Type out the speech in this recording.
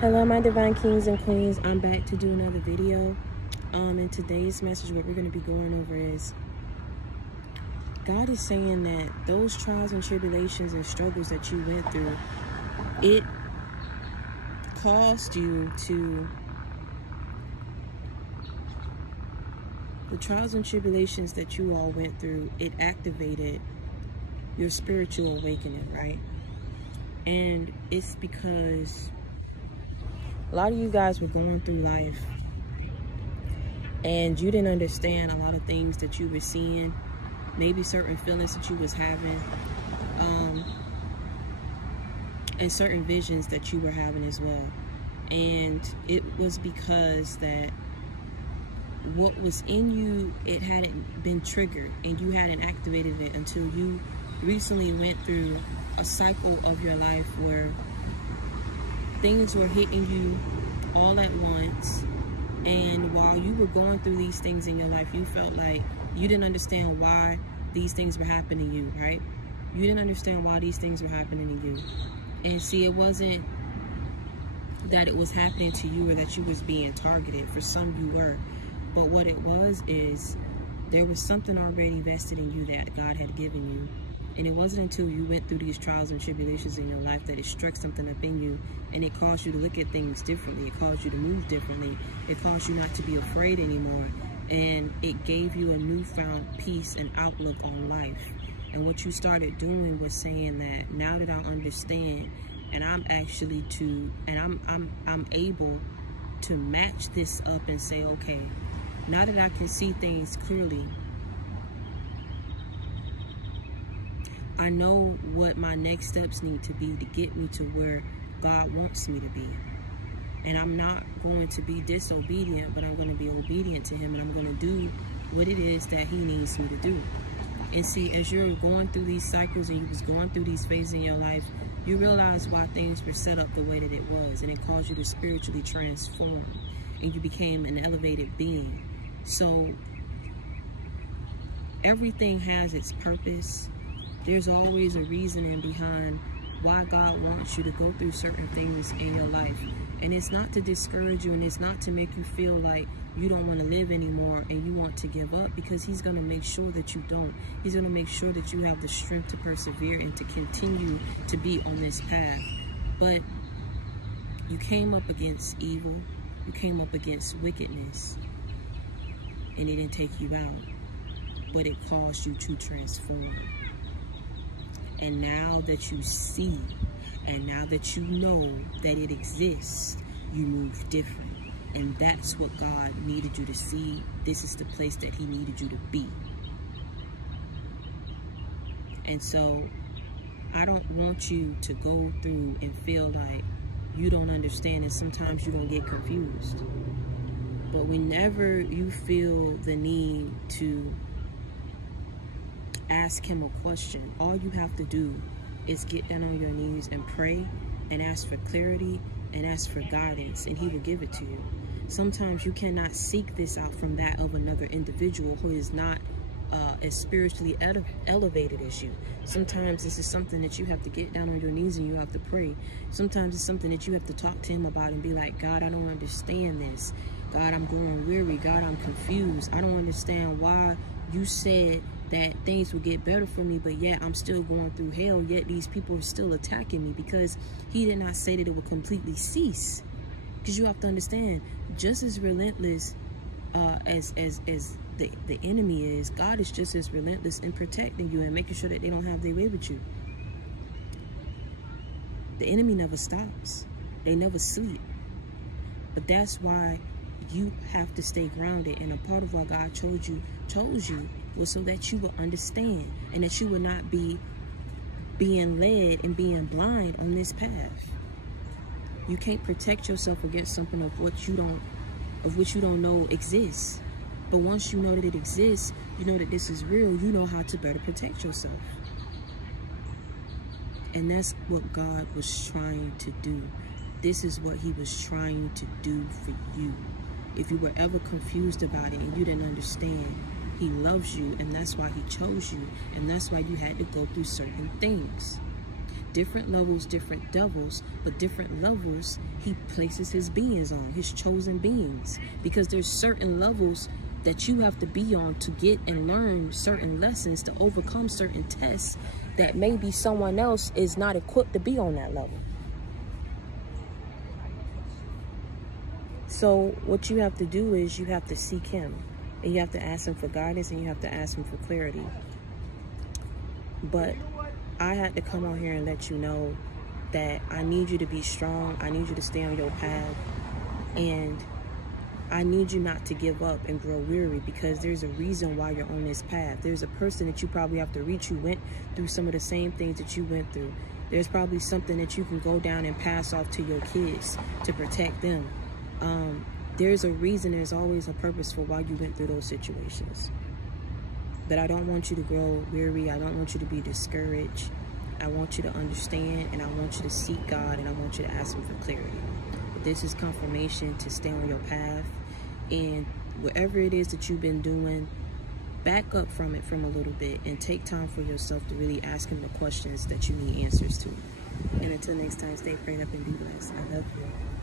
Hello, my divine kings and queens. I'm back to do another video. In today's message, what we're going to be going over is God is saying that those trials and tribulations and struggles that you went through, it caused you to, the trials and tribulations that you all went through, it activated your spiritual awakening, right? And it's because a lot of you guys were going through life and you didn't understand a lot of things that you were seeing, maybe certain feelings that you was having, and certain visions that you were having as well. And it was because that what was in you, it hadn't been triggered and you hadn't activated it until you recently went through a cycle of your life where things were hitting you all at once, and while you were going through these things in your life, you felt like you didn't understand why these things were happening to you, right? You didn't understand why these things were happening to you. And see, it wasn't that it was happening to you or that you was being targeted. For some you were, but what it was is there was something already vested in you that God had given you. And it wasn't until you went through these trials and tribulations in your life that it struck something up in you, and it caused you to look at things differently. It caused you to move differently. It caused you not to be afraid anymore. And it gave you a newfound peace and outlook on life. And what you started doing was saying that now that I understand, and I'm actually I'm able to match this up and say, okay, now that I can see things clearly, I know what my next steps need to be to get me to where God wants me to be. And I'm not going to be disobedient, but I'm going to be obedient to Him, and I'm going to do what it is that He needs me to do. And see, as you're going through these cycles and you was going through these phases in your life, you realize why things were set up the way that it was, and it caused you to spiritually transform, and you became an elevated being. So everything has its purpose. There's always a reasoning behind why God wants you to go through certain things in your life. And it's not to discourage you, and it's not to make you feel like you don't want to live anymore and you want to give up, because He's going to make sure that you don't. He's going to make sure that you have the strength to persevere and to continue to be on this path. But you came up against evil. You came up against wickedness. And it didn't take you out, but it caused you to transform. And now that you see, and now that you know that it exists, you move different. And that's what God needed you to see. This is the place that He needed you to be. And so I don't want you to go through and feel like you don't understand, and sometimes you're going to get confused. But whenever you feel the need to ask Him a question, all you have to do is get down on your knees and pray and ask for clarity and ask for guidance, and He will give it to you. Sometimes you cannot seek this out from that of another individual who is not as spiritually elevated as you. Sometimes this is something that you have to get down on your knees and you have to pray. Sometimes it's something that you have to talk to Him about and be like, God, I don't understand this. God, I'm growing weary. God, I'm confused. I don't understand why you said that things will get better for me, but yet I'm still going through hell, yet these people are still attacking me, because He did not say that it would completely cease. Because you have to understand, just as relentless as the enemy is, God is just as relentless in protecting you and making sure that they don't have their way with you. The enemy never stops. They never sleep. But that's why you have to stay grounded, and a part of why God chose you was so that you will understand, and that you will not be being led and being blind on this path. You can't protect yourself against something of which you don't know exists. But once you know that it exists, you know that this is real, you know how to better protect yourself. And that's what God was trying to do. This is what He was trying to do for you. If you were ever confused about it and you didn't understand, He loves you, and that's why He chose you, and that's why you had to go through certain things. different levels, different devils, but different levels he places his beings on, his chosen beings, because there's certain levels that you have to be on to get and learn certain lessons, to overcome certain tests that maybe someone else is not equipped to be on that level. So what you have to do is you have to seek him, and you have to ask him for guidance, and you have to ask him for clarity. But I had to come on here and let you know that I need you to be strong. I need you to stay on your path, and I need you not to give up and grow weary, because there's a reason why you're on this path. There's a person that you probably have to reach who went through some of the same things that you went through. There's probably something that you can go down and pass off to your kids to protect them. There's a reason, there's always a purpose for why you went through those situations. But I don't want you to grow weary. I don't want you to be discouraged. I want you to understand, and I want you to seek God, and I want you to ask him for clarity. But this is confirmation to stay on your path, and whatever it is that you've been doing, back up from it from a little bit and take time for yourself to really ask him the questions that you need answers to. And until next time, stay prayed up and be blessed. I love you.